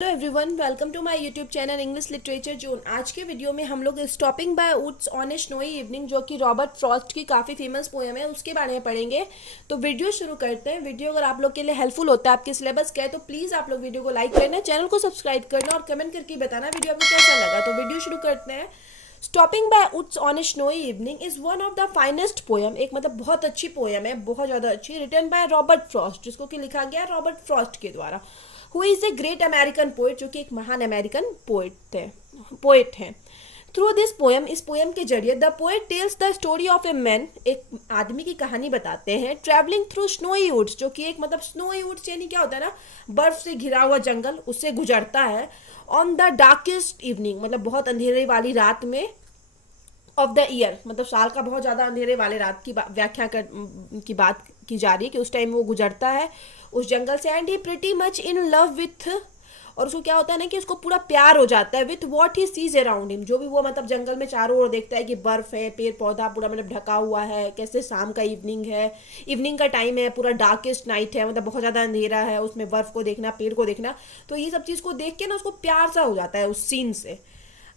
Hello everyone, welcome to my YouTube channel English literature zone. आज के video में हम लोग stopping by woods on a snowy evening, जो कि रॉबर्ट फ्रॉस्ट की काफ़ी फेमस पोएम है, उसके बारे में पढ़ेंगे। तो वीडियो शुरू करते हैं। वीडियो अगर आप लोग के लिए हेल्पफुल होता है, आपके सिलेबस का है, तो प्लीज़ आप लोग वीडियो को लाइक करना, चैनल को सब्सक्राइब करना और कमेंट करके बताना वीडियो आपको कैसा लगा। तो वीडियो शुरू करते हैं। Stopping by woods on a snowy evening is one of the finest poem, एक मतलब बहुत अच्छी पोएम है, बहुत ज़्यादा अच्छी, रिटन बाय रॉबर्ट फ्रॉस्ट, जिसको कि लिखा गया रॉबर्ट फ्रॉस्ट के द्वारा, who is a great American poet, जो कि एक महान अमेरिकन पोइट हैं। थ्रू दिस पोएम, इस पोएम के जरिए the poet tells the story of a man, एक आदमी की कहानी बताते हैं, ट्रैवलिंग थ्रू स्नोई वुड्स, जो कि एक मतलब स्नोई वुड्स यानी क्या होता है ना, बर्फ से घिरा हुआ जंगल, उससे गुजरता है। ऑन द डार्केस्ट इवनिंग, मतलब बहुत अंधेरे वाली रात में, ऑफ द ईयर, मतलब साल का बहुत ज़्यादा अंधेरे वाले रात की व्याख्या की बात की जा रही है कि उस टाइम वो गुजरता है उस जंगल से। And he pretty much in love with, और उसको क्या होता है ना कि उसको पूरा प्यार हो जाता है with what he sees around him, जो भी वो मतलब जंगल में चारों ओर देखता है कि बर्फ है, पेड़ पौधा पूरा मतलब ढका हुआ है, कैसे शाम का इवनिंग है, इवनिंग का टाइम है, पूरा डार्केस्ट नाइट है, मतलब बहुत ज़्यादा अंधेरा है, उसमें बर्फ को देखना, पेड़ को देखना, तो ये सब चीज़ को देख के ना उसको प्यार सा हो जाता है उस सीन से।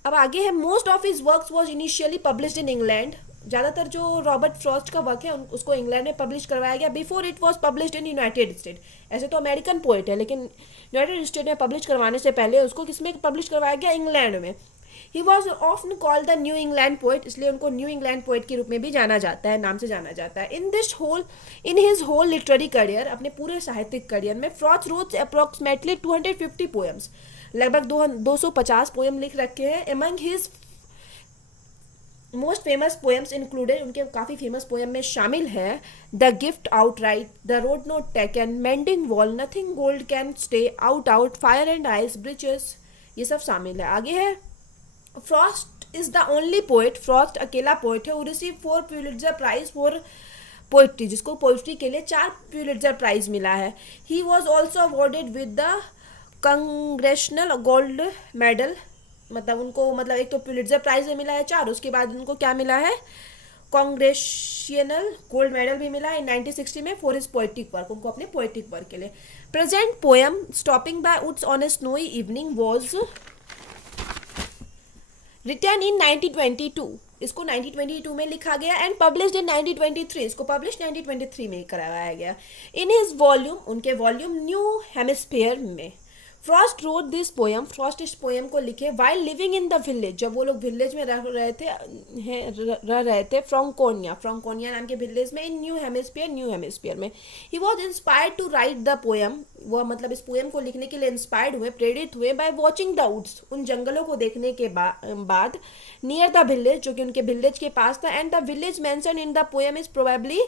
अब आगे है, most of his works was initially published in England, ज़्यादातर जो रॉबर्ट फ्रॉस्ट का वर्क है उसको इंग्लैंड में पब्लिश करवाया गया, before it was published in United state. ऐसे तो अमेरिकन पोइट है, लेकिन यूनाइटेड स्टेट में पब्लिश करवाने से पहले उसको किसमें पब्लिश करवाया गया, इंग्लैंड में। He was often called the new England poet, इसलिए उनको न्यू इंग्लैंड पोइट के रूप में भी जाना जाता है, नाम से जाना जाता है। In his whole literary career, अपने पूरे साहित्यिक करियर में, फ्रॉस्ट रोज अप्रॉक्सीमेटली 250 पोएम्स, लगभग 250 पोएम लिख रखे हैं। Among his most famous poems included, उनके काफ़ी फेमस पोएम में शामिल है the gift outright, the road not taken, mending wall, nothing gold can stay, out, fire and ice, breaches, ये सब शामिल है। आगे है, Frost is the only poet, Frost अकेला पोएट है, वो रिसीव 4 प्यूलिट्जर प्राइज फॉर पोइट्री, जिसको पोइट्री के लिए 4 प्यूलिट्जर प्राइज मिला है। He was also awarded with the कंग्रेशनल gold medal, मतलब उनको मतलब एक तो पुलिट्जर प्राइज में मिला है 4, उसके बाद उनको क्या मिला है, कांग्रेशनल गोल्ड मेडल भी मिला है 1960 में फॉर हिज पोएटिक वर्क, उनको अपने पोएटिक वर्क के लिए। Present poem stopping by woods on a snowy evening was written in 1922, इसको 1922 में लिखा गया, एंड पब्लिश्ड इन 1923, इसको पब्लिश 1923 में करवाया गया। इन हिज वॉल्यूम, उनके वॉल्यूम न्यू हेमिस्फीयर में। Frost road this poem, Frost इस पोएम को लिखे while living in the village, जब वो लोग विलेज में रह रहे थे फ्रॉन्कोनिया नाम के विलेज में, इन न्यू हेमिस्फीयर में। He was inspired to write the poem, वो मतलब इस पोएम को लिखने के लिए इंस्पायर्ड हुए, प्रेरित हुए बाय वॉचिंग द वुड्स, उन जंगलों को देखने के बाद, नियर द विलेज, जो कि उनके विलेज के पास था, and the village mention in the poem is probably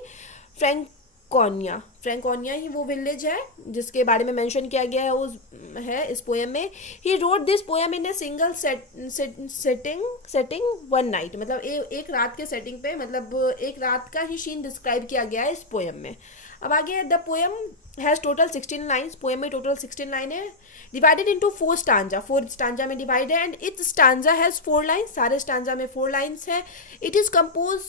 Franconia ही वो विलेज है जिसके बारे में मेंशन किया गया है उस है इस पोएम में। He wrote this poem in a single setting one night, मतलब एक रात के सेटिंग पे, मतलब एक रात का ही सीन डिस्क्राइब किया गया है इस पोएम में। अब आगे, the poem has total 16 lines, poem में टोटल 16 लाइन है, डिवाइडेड इंटू 4 स्टांजा, 4 स्टांजा में डिवाइड है, and each stanza has 4 lines, सारे स्टांजा में 4 लाइन्स है। It is compose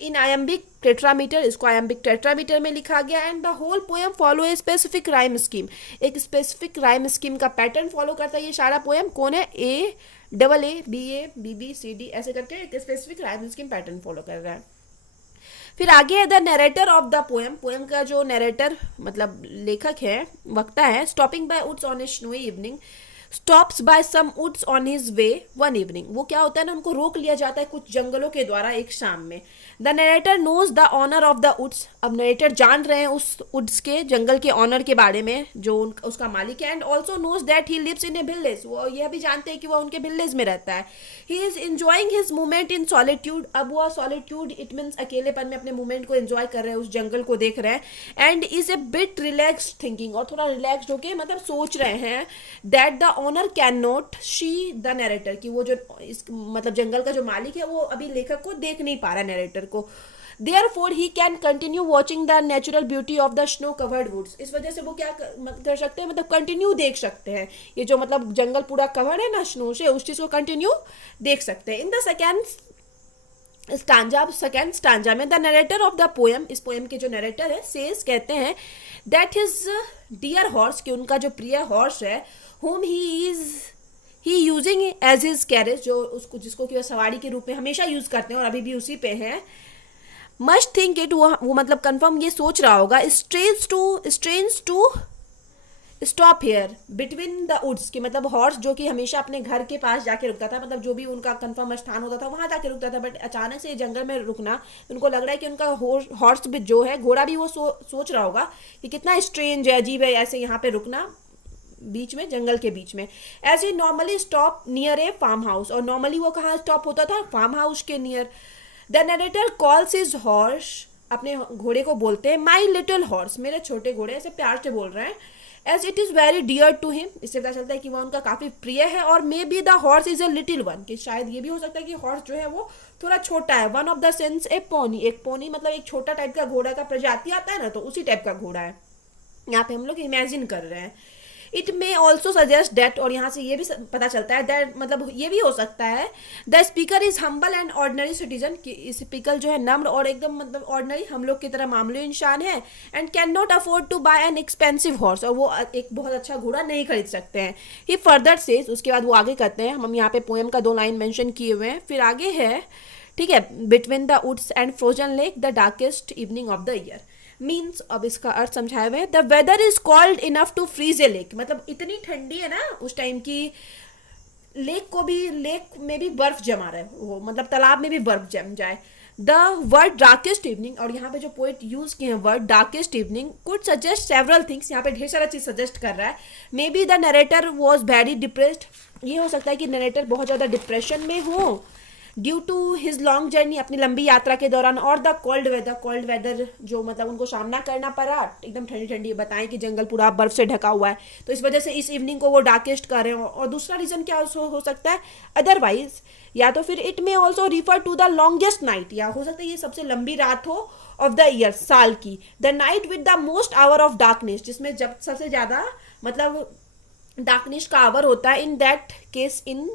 in iambic tetrameter, इसको आयम्बिक टेट्रामीटर में लिखा गया, and the whole poem follow a specific rhyme scheme, एक स्पेसिफिक राइम स्कीम का पैटर्न फॉलो करता है ये सारा पोएम। कौन है, A double A B B C D ऐसे करके एक specific rhyme scheme pattern follow कर रहा है। फिर आगे है the narrator of the poem, poem का जो नरेटर मतलब लेखक है, वक्ता है, stopping by woods on a snowy evening, stops by some woods on his way one evening, वो क्या होता है ना, उनको रोक लिया जाता है कुछ जंगलों के द्वारा एक शाम में। The narrator knows the owner of the woods, अब नरेटर जान रहे हैं उस वुड्स के जंगल के ऑनर के बारे में जो उसका मालिक है, and also knows that he lives in a village, वो यह भी जानते हैं कि वो उनके विलेज में रहता है। He is enjoying his movement in solitude, अब वो सॉलिट्यूड इट मीन्स अकेलेपन में अपने मूवमेंट को एंजॉय कर रहे हैं, उस जंगल को देख रहे हैं, and is a bit relax thinking, और थोड़ा रिलैक्सड होके मतलब सोच रहे हैं, that the owner can not see the narrator, कि वो जो इस मतलब जंगल का जो मालिक है वो अभी लेखक को देख नहीं पा रहा नरेटर को। Therefore he can continue watching the natural beauty of the snow covered woods, इस वजह से वो क्या कर सकते हैं, मतलब कंटिन्यू देख सकते हैं, ये जो मतलब जंगल पूरा कवर है ना स्नो से, उस चीज़ को कंटिन्यू देख सकते हैं। In the second stanza, second stanza में, the narrator of the poem, इस पोएम के जो नरेटर है, सेज कहते हैं दैट हिज डियर हॉर्स, कि उनका जो प्रिय हॉर्स है, whom ही यूजिंग एज हिज कैरेज, जो उसको जिसको कि वो सवारी के रूप में हमेशा यूज करते हैं और अभी भी उसी पे हैं, मस्ट थिंक इट, वो मतलब कंफर्म ये सोच रहा होगा, strange to stop here between the woods, कि मतलब हॉर्स जो कि हमेशा अपने घर के पास जाके रुकता था, मतलब जो भी उनका कंफर्म स्थान होता था वहां जाके रुकता था, बट अचानक से जंगल में रुकना, उनको लग रहा है कि उनका हॉर्स भी जो है, घोड़ा भी, वो सोच रहा होगा कि कितना स्ट्रेंज है, अजीब है ऐसे यहाँ पे रुकना बीच में, जंगल के बीच में। As he normally stop near a farm house, और नॉर्मली वो कहाँ स्टॉप होता था, फार्म हाउस के near. The narrator calls his horse, अपने घोड़े को बोलते हैं माई लिटिल हॉर्स, मेरे छोटे घोड़े, ऐसे प्यार से बोल रहे हैं। As it is very dear to him, इससे पता चलता है कि वह उनका काफ़ी प्रिय है। और may be the horse is a little one, कि शायद ये भी हो सकता है कि हॉर्स जो है वो थोड़ा छोटा है। One of the sense a pony, एक पोनी मतलब एक छोटा टाइप का घोड़ा का प्रजाति आता है ना, तो उसी टाइप का घोड़ा है यहाँ पे हम लोग इमेजिन कर रहे हैं। It may also suggest that, और यहाँ से ये भी पता चलता है दैट, मतलब ये भी हो सकता है, the speaker is humble and ordinary citizen, कि स्पीकर जो है नम्र और एकदम मतलब ऑर्डिनरी हम लोग की तरह मामूली इंसान है, and can not afford to buy an expensive horse, और वो एक बहुत अच्छा घोड़ा नहीं खरीद सकते हैं। ही फर्दर सेज, उसके बाद वो आगे कहते हैं, हम यहाँ पे पोएम का 2 लाइन मेंशन किए हुए हैं, फिर आगे है, ठीक है, between the woods and frozen lake the darkest evening of the year, means, अब इसका अर्थ समझाए हुए, the weather is cold enough to freeze a lake, मतलब इतनी ठंडी है ना उस टाइम की, लेक में भी बर्फ जमा रहे वो, मतलब तालाब में भी बर्फ जम जाए। द वर्ड डार्केस्ट इवनिंग, और यहाँ पे जो पोइट यूज किए हैं word darkest evening, could suggest several things, यहाँ पे ढेर सारा चीज सजेस्ट कर रहा है। May be the narrator was very depressed, ये हो सकता है कि नरेटर बहुत ज़्यादा डिप्रेशन में हो, due to his long journey, अपनी लंबी यात्रा के दौरान, और द कोल्ड वेदर जो मतलब उनको सामना करना पड़ा, एकदम ठंडी ठंडी, बताएं कि जंगल पूरा बर्फ से ढका हुआ है, तो इस वजह से इस इवनिंग को वो डार्केस्ट कर रहे हो। और दूसरा रीजन क्या हो सकता है, अदरवाइज, या तो फिर it may also refer to the longest night, या हो सकता है ये सबसे लंबी रात हो ऑफ द ईयर, साल की, the night with the most hour of darkness, जिसमें जब सबसे ज्यादा मतलब डार्कनेस का आवर होता है। In that case in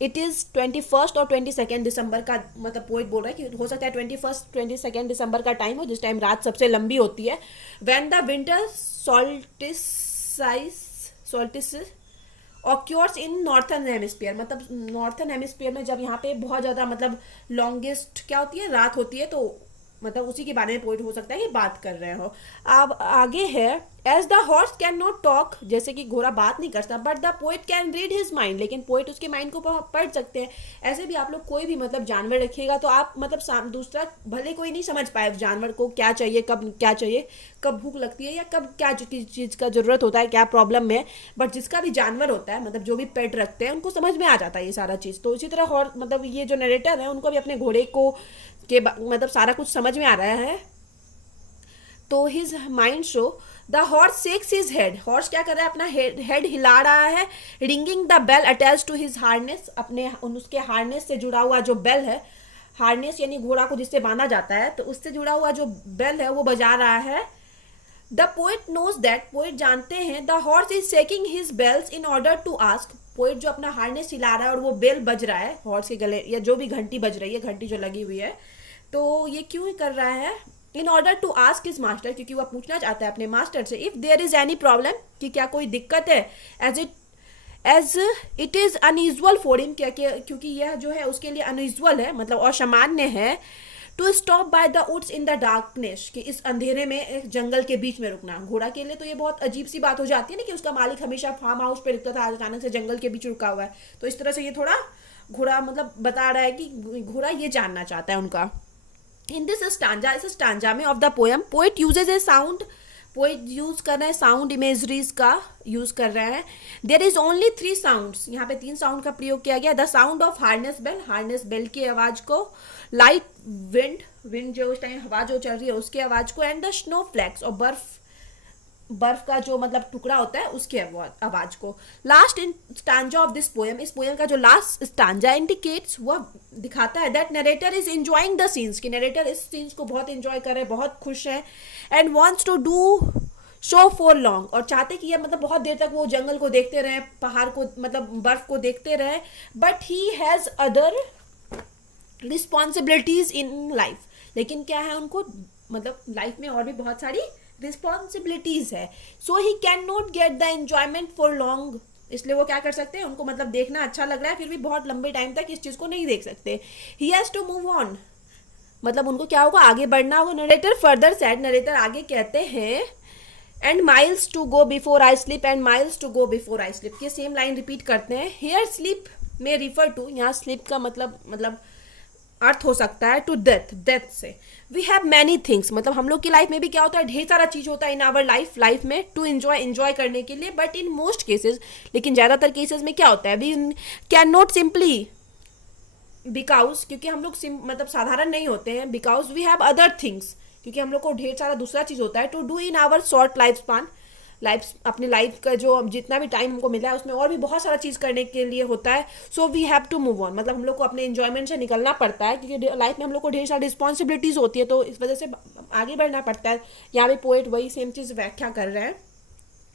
it is 21 और 22 दिसंबर का, मतलब पोइट बोल रहा है कि हो सकता है 22 दिसंबर का टाइम हो, जिस टाइम रात सबसे लंबी होती है। When the winter solstice occurs in northern hemisphere, मतलब नॉर्थर्न हेमिस्फीयर में जब यहाँ पे बहुत ज़्यादा मतलब लॉन्गेस्ट क्या होती है, रात होती है, तो मतलब उसी के बारे में पोइट हो सकता है कि बात कर रहे हो। अब आगे है, as the horse can not talk, जैसे कि घोड़ा बात नहीं कर सकता, but the poet can read his mind, लेकिन पोइट उसके माइंड को पढ़ सकते हैं। ऐसे भी आप लोग कोई भी मतलब जानवर रखिएगा तो आप मतलब दूसरा भले कोई नहीं समझ पाए जानवर को क्या चाहिए, कब भूख लगती है, या कब क्या चीज़ का ज़रूरत होता है, क्या प्रॉब्लम में, बट जिसका भी जानवर होता है, मतलब जो भी पेट रखते हैं, उनको समझ में आ जाता है ये सारा चीज़। तो इसी तरह हॉर्स, मतलब ये जो नरेटर है, उनको भी अपने घोड़े को के मतलब सारा कुछ समझ में आ रहा है। तो his mind show the horse shakes his head, horse क्या कर रहा है, अपना हेड हिला रहा है। Ringing the bell attach to his harness, अपने उसके हार्नेस से जुड़ा हुआ जो बेल है, हार्नेस यानी घोड़ा को जिससे बांधा जाता है, तो उससे जुड़ा हुआ जो बेल है वो बजा रहा है। The poet knows that, poet जानते हैं, the horse is shaking his bells in order to ask, poet जो अपना हार्नेस हिला रहा है और वो बेल बज रहा है हॉर्स के गले, या जो भी घंटी बज रही है, घंटी जो लगी हुई है, तो ये क्यों कर रहा है, in order to ask his master, क्योंकि वह पूछना चाहता है अपने मास्टर से, if there is any problem, कि क्या कोई दिक्कत है, as it is unusual for him, क्योंकि यह जो है उसके लिए अनयूजुअल है, मतलब असामान्य है, to stop by the woods in the darkness, कि इस अंधेरे में एक जंगल के बीच में रुकना। घोड़ा के लिए तो ये बहुत अजीब सी बात हो जाती है ना, कि उसका मालिक हमेशा फार्म हाउस पे रुकता था, आज अचानक से जंगल के बीच रुका हुआ है, तो इस तरह से ये थोड़ा घोड़ा मतलब बता रहा है कि घोड़ा ये जानना चाहता है उनका। इन दिस स्टांजा, इस स्टांजा में of the poem, poet usage A sound, poet use कर रहे हैं साउंड इमेजरीज का यूज कर रहे हैं। देयर इज ओनली 3 साउंड्स, यहाँ पे 3 साउंड का प्रयोग किया गया। The sound of harness bell की आवाज को, लाइट विंड जो उस टाइम हवा जो चल रही है उसकी आवाज को, एंड द स्नो फ्लैक्स, और बर्फ का जो मतलब टुकड़ा होता है उसकी आवाज को। Last in stanza of this poem, इस पोएम का जो लास्ट स्टांजा इंडिकेट्स, वह दिखाता है that narrator is enjoying the scenes, कि नरेटर इस सीन्स को बहुत एंजॉय कर रहे हैं, बहुत खुश है, and wants to do show for long, और चाहते कि यह मतलब बहुत देर तक वो जंगल को देखते रहे, पहाड़ को मतलब बर्फ को देखते रहे, but he has other responsibilities in life, लेकिन क्या है उनको मतलब लाइफ में और भी बहुत सारी रिस्पॉन्सिबिलिटीज है। So he can not get the enjoyment for long इसलिए वो क्या कर सकते हैं, उनको मतलब देखना अच्छा लग रहा है फिर भी बहुत लंबे टाइम तक इस चीज़ को नहीं देख सकते. He has to move on, मतलब उनको क्या होगा, आगे बढ़ना होगा. नरेटर फर्दर सेड, नरेटर आगे कहते हैं, and miles to go before I sleep, and miles to go before I sleep. ये सेम लाइन रिपीट करते हैं. हियर स्लीप में रिफर टू, यहाँ स्लीप का मतलब अर्थ हो सकता है टू डेथ, डेथ से. वी हैव मैनी थिंग्स, मतलब हम लोग की लाइफ में भी क्या होता है, ढेर सारा चीज होता है इन आवर लाइफ में टू एंजॉय करने के लिए. बट इन मोस्ट केसेस, लेकिन ज़्यादातर केसेस में क्या होता है, we can not simply, because क्योंकि हम लोग मतलब साधारण नहीं होते हैं, because we have other things, क्योंकि हम लोग को ढेर सारा दूसरा चीज़ होता है to do in our short life span. अपनी लाइफ का जो जितना भी टाइम हमको मिला है उसमें और भी बहुत सारा चीज़ करने के लिए होता है. So we have to move on, मतलब हम लोग को अपने एंजॉयमेंट से निकलना पड़ता है, क्योंकि लाइफ में हम लोग को ढेर सारी रिस्पॉन्सिबिलिटीज़ होती है, तो इस वजह से आगे बढ़ना पड़ता है. यहाँ पे पोएट वही सेम चीज़ व्याख्या कर रहे हैं.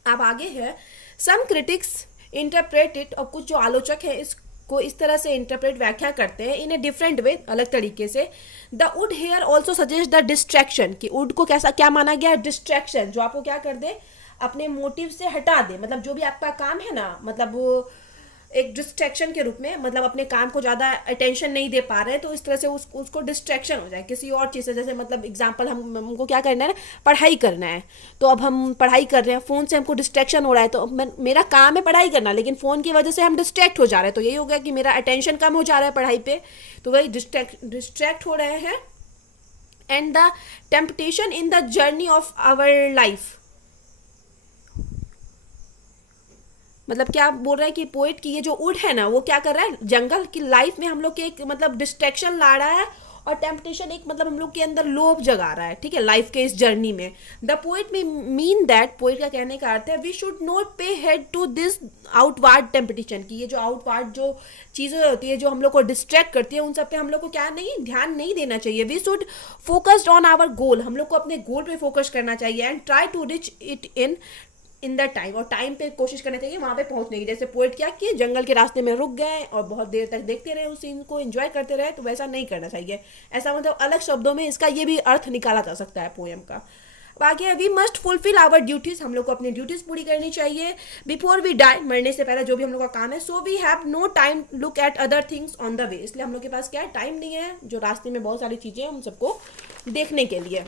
अब आगे है, सम क्रिटिक्स इंटरप्रेट इट, और कुछ जो आलोचक है इसको इस तरह से इंटरप्रेट व्याख्या करते हैं इन ए डिफरेंट वे, अलग तरीके से. The wood here also suggest the distraction, कि वुड को कैसा क्या माना गया, डिस्ट्रैक्शन, जो आपको क्या कर दे, अपने मोटिव से हटा दे. मतलब जो भी आपका काम है ना, मतलब वो एक डिस्ट्रैक्शन के रूप में, मतलब अपने काम को ज़्यादा अटेंशन नहीं दे पा रहे हैं, तो इस तरह से उसको डिस्ट्रैक्शन हो जाए किसी और चीज़ से. जैसे मतलब एग्जांपल, हमको क्या करना है ना, पढ़ाई करना है, तो अब हम पढ़ाई कर रहे हैं, फ़ोन से हमको डिस्ट्रैक्शन हो रहा है, तो मेरा काम है पढ़ाई करना, लेकिन फ़ोन की वजह से हम डिस्ट्रैक्ट हो जा रहे हैं, तो यही हो गया कि मेरा अटेंशन कम हो जा रहा है पढ़ाई पे, तो वही डिस्ट्रैक्ट हो रहे हैं. And the temptation in the journey of our life, मतलब क्या बोल रहा है कि पोएट की ये जो वुड है ना, वो क्या कर रहा है, जंगल की लाइफ में हम लोग के एक मतलब डिस्ट्रैक्शन ला रहा है, और टेम्पटेशन एक मतलब हम लोग के अंदर लोभ जगा रहा है, ठीक है, लाइफ के इस जर्नी में. द पोएट में मीन दैट, पोएट का कहने का अर्थ है, we should not pay heed to this outward temptation, की ये जो आउटवार्ड जो चीज़ें होती है जो हम लोग को डिस्ट्रैक्ट करती है, उन सब पे हम लोग को क्या नहीं, ध्यान नहीं देना चाहिए. We should focused on our goal, हम लोग को अपने गोल पे फोकस करना चाहिए. And try to reach it in the time, और टाइम पे कोशिश करनी चाहिए वहाँ पे पहुँचने की. जैसे पोएट क्या किए, जंगल के रास्ते में रुक गए और बहुत देर तक देखते रहे, उस सीन को एंजॉय करते रहे, तो वैसा नहीं करना चाहिए. ऐसा मतलब अलग शब्दों में इसका ये भी अर्थ निकाला जा सकता है पोएम का. बाकी है, we must fulfil our duties, हम लोग को अपनी ड्यूटीज पूरी करनी चाहिए. बिफोर वी डाई, मरने से पहले जो भी हम लोग का काम है. So we have no time look at other things on the way, इसलिए हम लोग के पास क्या है, टाइम नहीं है जो रास्ते में बहुत सारी चीज़ें हम सबको देखने के लिए.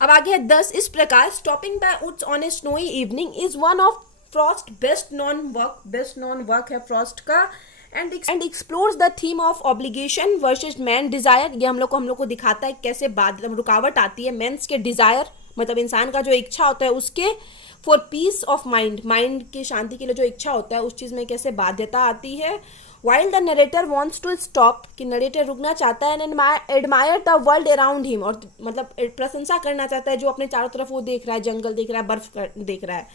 अब आगे है 10. इस प्रकार stopping by woods on a snowy evening is one of Frost best known work है फ्रॉस्ट का. And explores the theme of obligation versus man desire. ये हम लोग को दिखाता है कैसे रुकावट आती है मेंस के डिजायर, मतलब इंसान का जो इच्छा होता है उसके, for piece of mind, mind की शांति के लिए जो इच्छा होता है उस चीज़ में कैसे बाध्यता आती है. While the narrator wants to stop, कि नरेटर रुकना चाहता है, and admire the world around him, और मतलब प्रशंसा करना चाहता है जो अपने चारों तरफ वो देख रहा है, जंगल देख रहा है, बर्फ देख रहा है.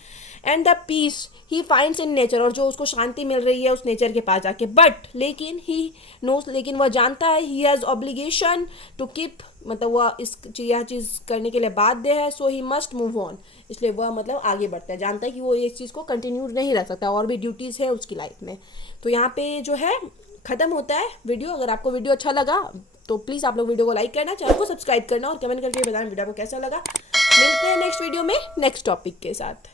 And the peace he finds in nature, और जो उसको शांति मिल रही है उस नेचर के पास जाके. बट लेकिन ही नोस, लेकिन वह जानता है, he has obligation to keep, मतलब वह यह चीज़ करने के लिए बाध्य है. So he must move on, इसलिए वह मतलब आगे बढ़ता है, जानता है कि वो इस चीज़ को कंटिन्यू नहीं रख सकता, और भी ड्यूटीज़ है उसकी लाइफ में. तो यहाँ पे जो है ख़त्म होता है वीडियो. अगर आपको वीडियो अच्छा लगा तो प्लीज़ आप लोग वीडियो को लाइक करना, चैनल को सब्सक्राइब करना, और कमेंट करके बताना वीडियो को कैसा लगा. मिलते हैं नेक्स्ट वीडियो में नेक्स्ट टॉपिक के साथ.